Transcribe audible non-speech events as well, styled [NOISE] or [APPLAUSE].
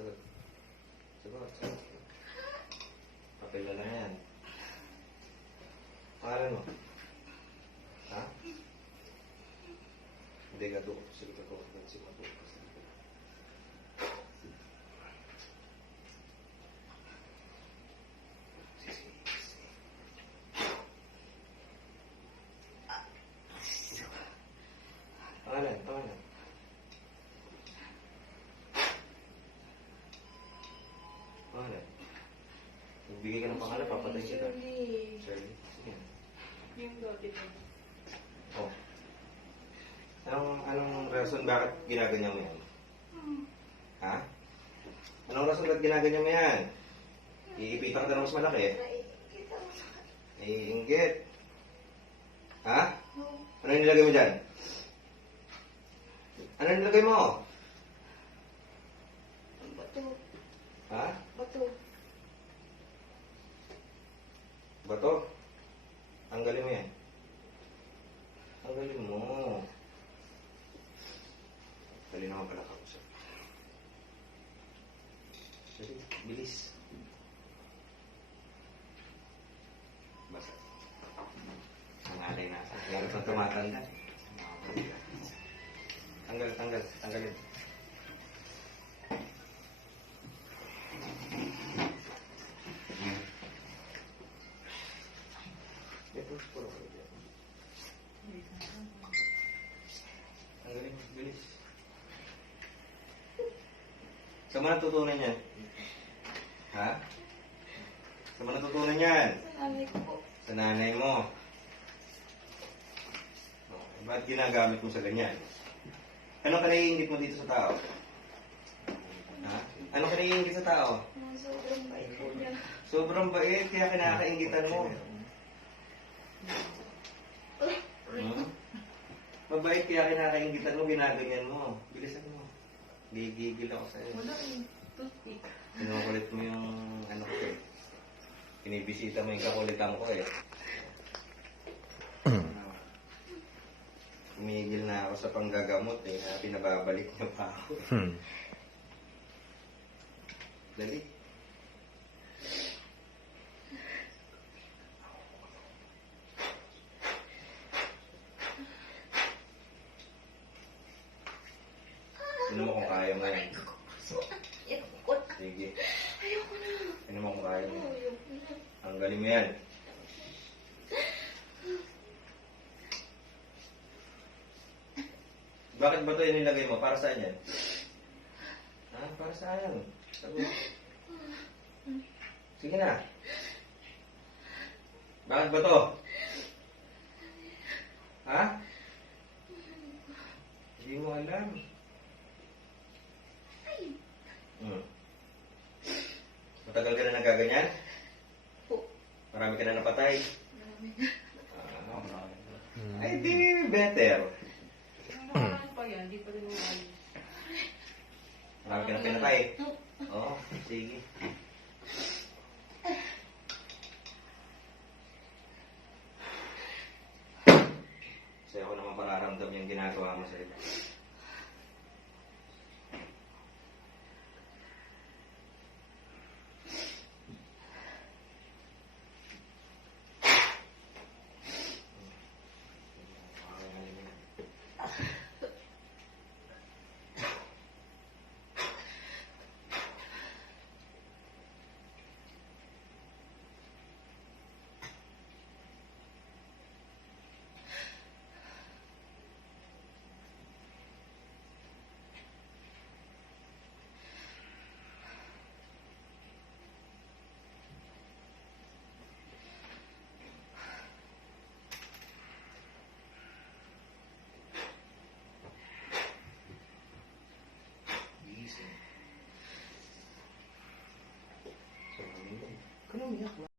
sagot. Sagot, sagot. Papel lang yan. Pangalan mo? Ha? Hindi ka doon. Sige ka doon. Sige ka doon. Pangalan, pangalan. Pangalan. Magbigay ka ng pangalan, papatay kita. Shirley. Shirley. Sige. Yung dati ko. Oh. Anong, anong rason bakit ginaganyan mo yan? Ha? Anong rason bakit ginaganyan mo yan? Iipitan ka na mas malaki. Iinggit. Ha? No. Ano yung nilagay mo dyan? Ano yung nilagay mo? Bato. Ha? Bato. Bato? Tanggalin mo yan. Tanggalin mo. Dali naman pala kausap. Dali, bilis. Basta. Ang alay na. Lalo pang tumatanda. Puro ko dyan. Tanggalin mo, bilis. Saan mo natutunan yan? Ha? Saan mo natutunan yan? Nanay ko po. Sa nanay mo. Ba't ginagamit mo sa ganyan? Ano ka naiingit mo dito sa tao? Ha? Ano ka naiingit sa tao? Mga sobrang bait po niya. Sobrang bait, kaya kinakaingitan mo. Hmm? Mabait kaya kinakaingitan mo, ginaganyan mo. Bilisan mo. Gigigil ako sa'yo. Wala yung toothpick. Kinukulit mo yung ano ko eh. Pinibisita mo yung kakulitan ko eh. [CLEARS THROAT] Tumigil na ako sa panggagamot eh. na Pinababalik niya pa ako. Hmm. Dali. Ano mo kung kaya mo yan? Ayoko. Sige. Ayoko na. Ano mo kung kaya mo? Ang galing mo yan. Bakit ba ito yung nilagay mo? Para saan yan? Ha? Para saan? Sabi. Sige na. Bakit ba to? Ha? Hindi mo alam. Hmm. Matagal ka na nagaganyan? Po. Marami ka na napatay? Marami na. Ah, Ay, di better. Ano pa yan? Di pa rin. Marami ka na pinatay. Oo, sige. Kasi ako naman pararamdam yung ginagawa mo sa iyo. 你这活